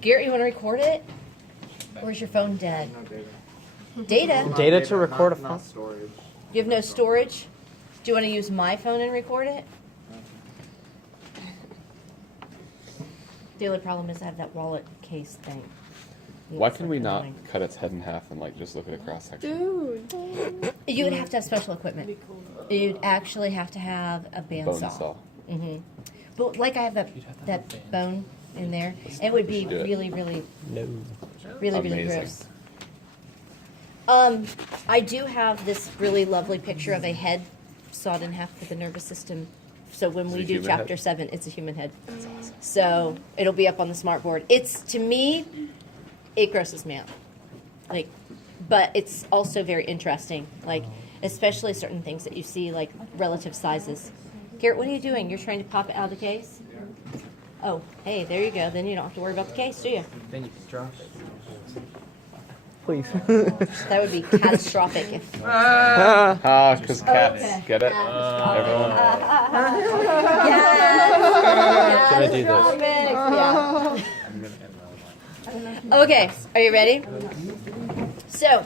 Garrett, you want to record it? Or is your phone dead? No data. Data? Data to record a phone? Not storage. You have no storage? Do you want to use my phone and record it? The only problem is I have that wallet case thing. Why It's can we not annoying. cut its head in half and like just look at a cross section? Dude. You would have to have special equipment. You'd actually have to have a Bone bandsaw. saw. But like I have that bone in there, it would be should do it. really, really, No. really Amazing. gross. I do have this really lovely picture of a head sawed in half for the nervous system. So when Is we it a do human chapter head? 7, it's a human head. That's awesome. So it'll be up on the smart board. It's, to me, it grosses me out. Like, but it's also very interesting. Like, especially certain things that you see, like relative sizes. Garrett, what are you doing? You're trying to pop it out of the case? Oh, hey, there you go. Then you don't have to worry about the case, do you? Then you can drop it. Please. That would be catastrophic if. Ah, because cats. Okay. Get it? Catastrophic. Everyone? Yes. Can I do this? Catastrophic. Yeah. Okay, are you ready? So,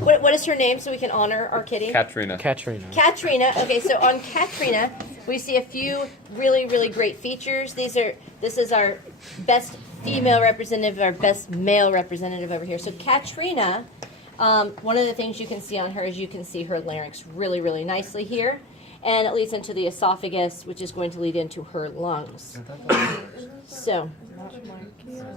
what is her name so we can honor our kitty? Katrina. Katrina. Katrina. Okay, so on Katrina, we see a few really, really great features. This is our best female representative, our best male representative over here. So Katrina, one of the things you can see on her is you can see her larynx really, really nicely here. And it leads into the esophagus, which is going to lead into her lungs. So,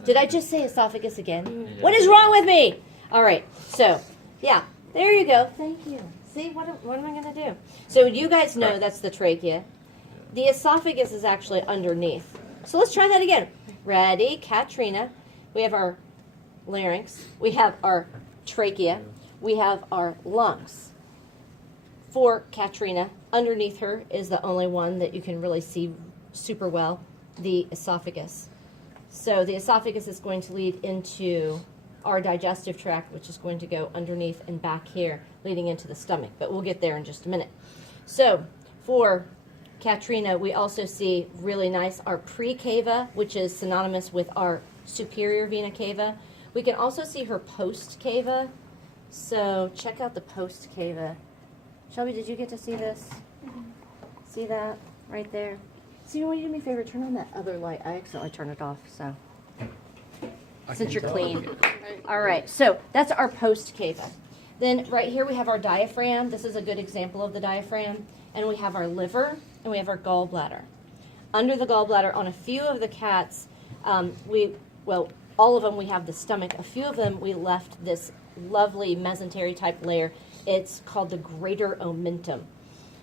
did I just say esophagus again? What is wrong with me? All right, so, yeah, there you go. Thank you. See, what am I going to do? So you guys know that's the trachea. The esophagus is actually underneath. So let's try that again. Ready, Katrina. We have our larynx. We have our trachea. We have our lungs. For Katrina, underneath her is the only one that you can really see super well, the esophagus. So the esophagus is going to lead into our digestive tract, which is going to go underneath and back here, leading into the stomach. But we'll get there in just a minute. So for Katrina, we also see really nice our precava, which is synonymous with our superior vena cava. We can also see her post cava. So check out the post cava. Shelby, did you get to see this? See that right there? So you want to do me a favor? Turn on that other light. I accidentally turned it off, so. Since you're clean. All right, so that's our post cava. Then right here we have our diaphragm. This is a good example of the diaphragm. And we have our liver, and we have our gallbladder. Under the gallbladder, on a few of the cats, all of them we have the stomach. A few of them we left this lovely mesentery type layer. It's called the greater omentum.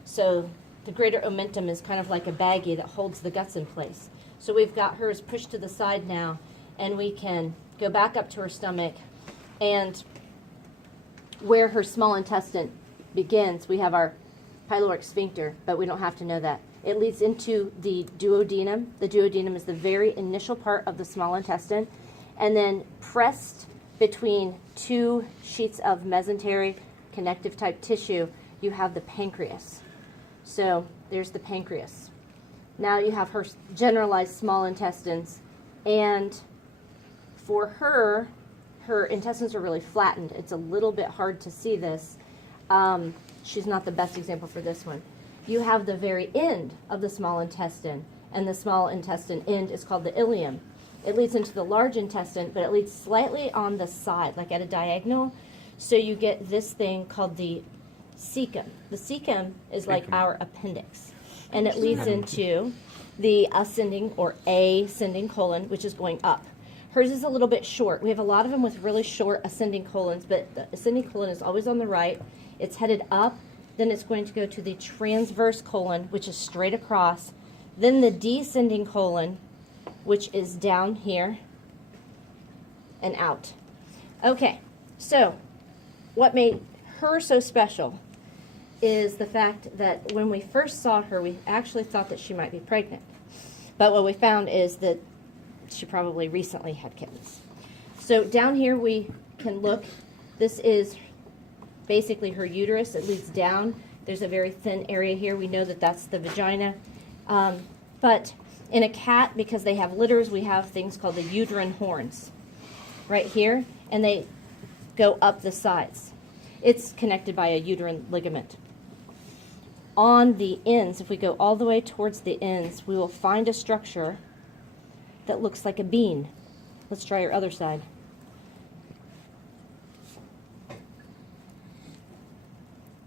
So the greater omentum is kind of like a baggie that holds the guts in place. So we've got hers pushed to the side now, and we can go back up to her stomach, and where her small intestine begins, we have our pyloric sphincter, but we don't have to know that. It leads into the duodenum. The duodenum is the very initial part of the small intestine, and then pressed between two sheets of mesentery connective type tissue, you have the pancreas. So there's the pancreas. Now you have her generalized small intestines, and for her intestines are really flattened. It's a little bit hard to see this. She's not the best example for this one. You have the very end of the small intestine, and the small intestine end is called the ileum. It leads into the large intestine, but it leads slightly on the side, like at a diagonal. So you get this thing called the cecum. The cecum is like our appendix, and it leads into the ascending or ascending colon, which is going up. Hers is a little bit short. We have a lot of them with really short ascending colons, but the ascending colon is always on the right. It's headed up, then it's going to go to the transverse colon, which is straight across, then the descending colon, which is down here and out. Okay, so what made her so special is the fact that when we first saw her, we actually thought that she might be pregnant. But what we found is that she probably recently had kittens. So down here we can look. This is basically her uterus. It leads down. There's a very thin area here. We know that that's the vagina. But In a cat, because they have litters, we have things called the uterine horns right here, and they go up the sides. It's connected by a uterine ligament. On the ends, if we go all the way towards the ends, we will find a structure that looks like a bean. Let's try your other side.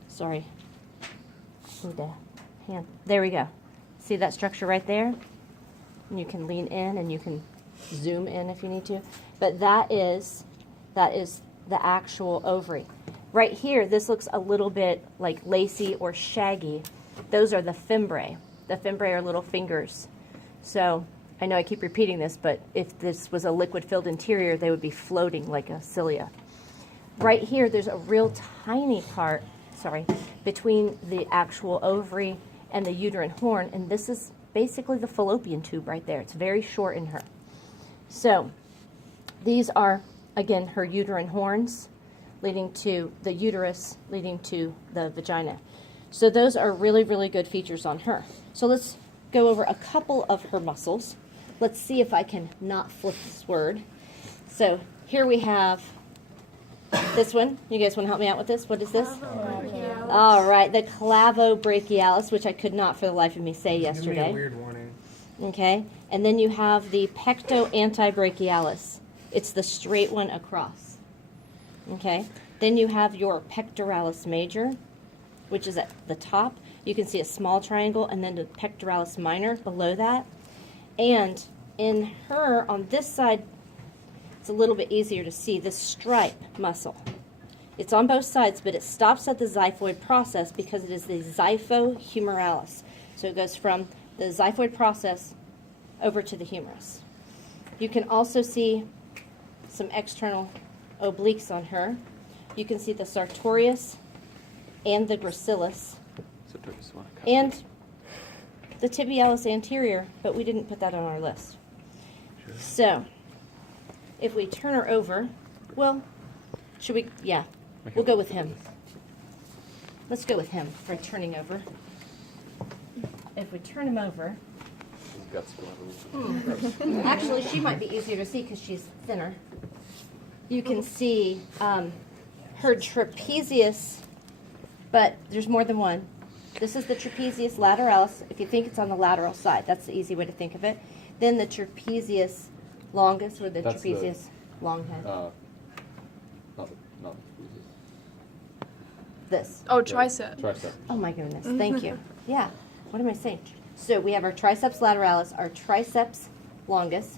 Sorry. Need a hand. There we go. See that structure right there? And you can lean in and you can zoom in if you need to. But that is the actual ovary. Right here, this looks a little bit like lacy or shaggy. Those are the fimbriae. The fimbriae are little fingers. So I know I keep repeating this, but if this was a liquid-filled interior, they would be floating like a cilia. Right here, there's a real tiny part, between the actual ovary and the uterine horn, and this is basically the fallopian tube right there. It's very short in her. So these are, again, her uterine horns leading to the uterus, leading to the vagina. So those are really, really good features on her. So let's go over a couple of her muscles. Let's see if I can not flip this word. So here we have this one. You guys want to help me out with this? What is this? All right, the clavobrachialis, which I could not for the life of me say yesterday. Give me a weird warning. Okay, and then you have the pectoantibrachialis. It's the straight one across. Okay, then you have your pectoralis major, which is at the top. You can see a small triangle, and then the pectoralis minor below that. And in her, on this side, it's a little bit easier to see, the stripe muscle. It's on both sides, but it stops at the xiphoid process because it is the xiphohumeralis. So it goes from the xiphoid process over to the humerus. You can also see some external obliques on her. You can see the sartorius and the gracilis and the tibialis anterior, but we didn't put that on our list. So if we turn her over, well, should we? Yeah, we'll go with him. Let's go with him for turning over. If we turn him over, actually, she might be easier to see because she's thinner. You can see her trapezius, but there's more than one. This is the trapezius lateralis. If you think it's on the lateral side, that's the easy way to think of it. Then the trapezius longus, or the trapezius long head. Not This. Oh, tricep. tricep. Oh my goodness, thank you. Yeah, what am I saying? So we have our triceps lateralis, our triceps longus.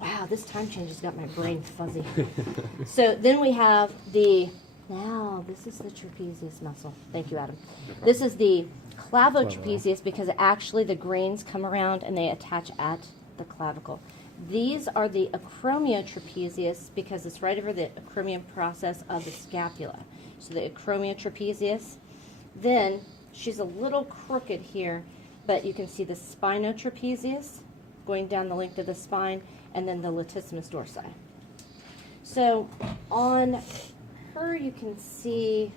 Wow, this time change has got my brain fuzzy. So then we have this is the trapezius muscle. Thank you, Adam. This is the clavotrapezius because actually the grains come around and they attach at the clavicle. These are the acromiotrapezius because it's right over the acromion process of the scapula. So the acromiotrapezius. Then she's a little crooked here, but you can see the spinotrapezius going down the length of the spine, and then the latissimus dorsi. So on her, you can see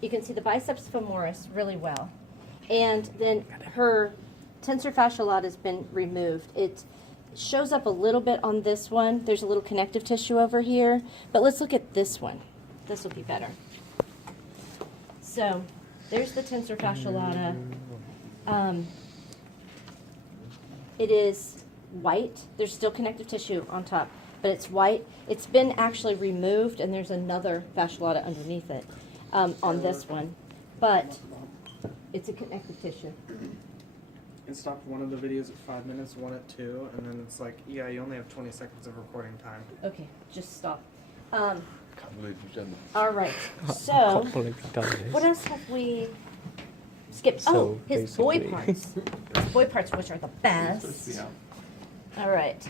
the biceps femoris really well, and then her tensor fasciae lata has been removed. It shows up a little bit on this one. There's a little connective tissue over here, but let's look at this one. This will be better. So there's the tensor fasciae lata. It is white. There's still connective tissue on top, but it's white. It's been actually removed, and there's another fasciae lata underneath it on this one, but it's a connective tissue. It stopped one of the videos at 5 minutes, one at 2, and then it's like, yeah, you only have 20 seconds of recording time. Okay, just stop. I can't believe you've done this. All right, so what else have we skipped? So, his boy basically- parts. His boy parts, which are the best. Yeah. All right.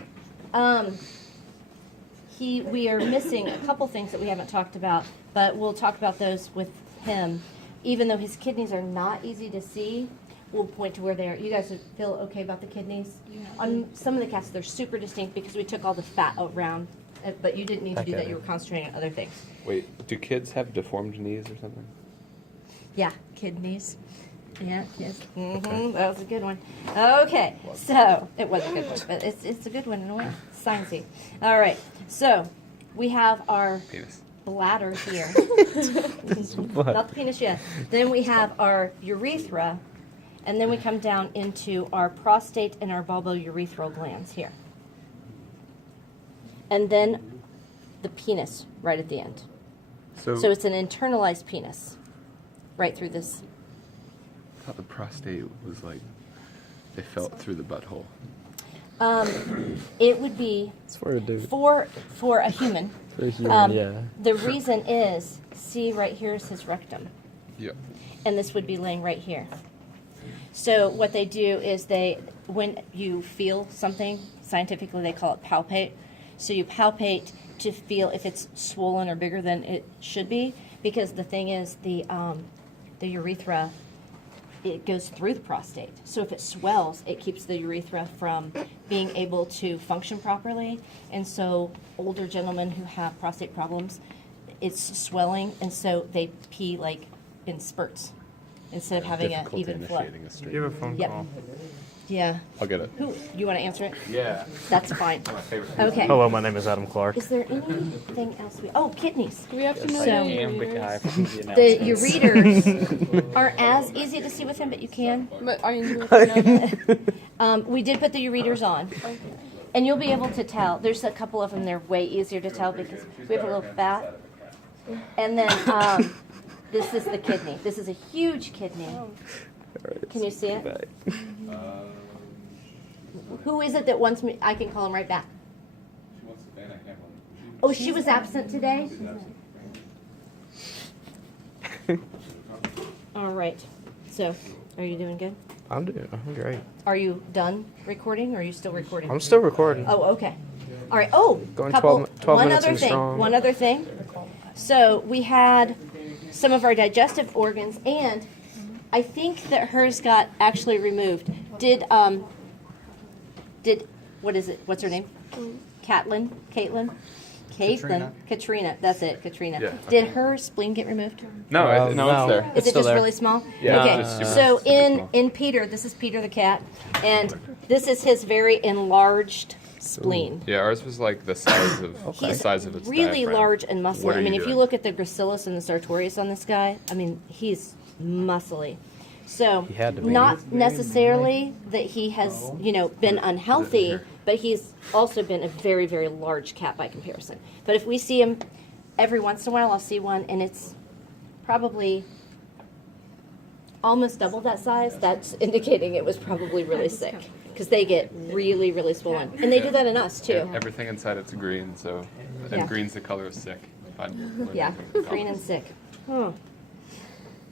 We are missing a couple things that we haven't talked about, but we'll talk about those with him. Even though his kidneys are not easy to see, we'll point to where they are. You guys feel okay about the kidneys? Yeah. On some of the cats, they're super distinct because we took all the fat around, but you didn't need to do that. You were concentrating on other things. Wait, do kids have deformed knees or something? Yeah, kidneys. Yeah, yes. That was a good one. Okay, so it was a good one, but it's a good one in a way. Sciencey. All right, so we have our Penis. bladder here. Not the penis yet. Then we have our urethra, and then we come down into our prostate and our bulbourethral glands here. And then the penis right at the end. So it's an internalized penis right through this. I thought the prostate was like, they felt through the butthole. It would be It's for a dude. for a human. For a human, yeah. The reason is, see right here is his rectum, Yep. and this would be laying right here. So what they do is when you feel something, scientifically they call it palpate. So you palpate to feel if it's swollen or bigger than it should be, because the thing is the urethra, it goes through the prostate. So if it swells, it keeps the urethra from being able to function properly. And so older gentlemen who have prostate problems, it's swelling, and so they pee like in spurts instead of having an Difficulty even flow. initiating a stream. You have a phone Yep. call. Yeah. I'll get it. Who? You want to answer it? Yeah. That's fine. My favorite. Okay. Hello, my name is Adam Clark. Is there anything else kidneys. Do we have to know So- the am the guy from the The announcements. ureters aren't as easy to see with him, but you can. But I mean, do we have to know that? We did put the ureters on. And you'll be able to tell. There's a couple of them, they're way easier to tell because we have a little fat. And then this is the kidney. This is a huge kidney. Can you see it? Who is it that wants me? I can call him right back. Oh, she was absent today? All right. So, are you doing good? I'm great. Are you done recording or are you still recording? I'm still recording. Oh, okay. All right. Oh, Going couple, 12 one minutes other and thing. strong. One other thing. So we had some of our digestive organs, and I think that hers got actually removed. Did what is it? What's her name? Caitlin. Katrina. That's it. Katrina. Yeah. Did her spleen get removed? No, No. no, it's there. Is It's it still just there. really small? Yeah, Okay. it's super- So super in small. Peter, this is Peter the cat, and this is his very enlarged spleen. Yeah, ours was like the size of the He's size of its really diaphragm. large and muscly. What I are mean, you if you doing? look at the gracilis and the sartorius on this guy, I mean, he's muscly. So, He had to be. not necessarily that he has, been unhealthy, but he's also been a very, very large cat by comparison. But if we see him every once in a while, I'll see one, and it's probably almost double that size. That's indicating it was probably really sick, because they get really, really swollen. And they do that in us, too. Everything inside it's green, so and Yeah. green's the color of sick. Yeah, green and sick. Oh.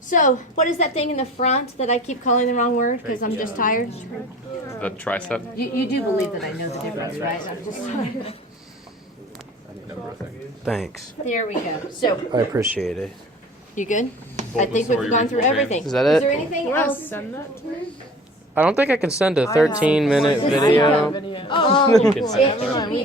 So, what is that thing in the front that I keep calling the wrong word because I'm just tired? The tricep. You do believe that I know the difference, right? I'm just tired. Number of things. Thanks. There we go. So, I appreciate it. you good? I think we've gone through everything. Is that Is it? there anything You want to else? send that to me? I don't think I can send a 13-minute I have video. Video. Oh, You can it send it. should be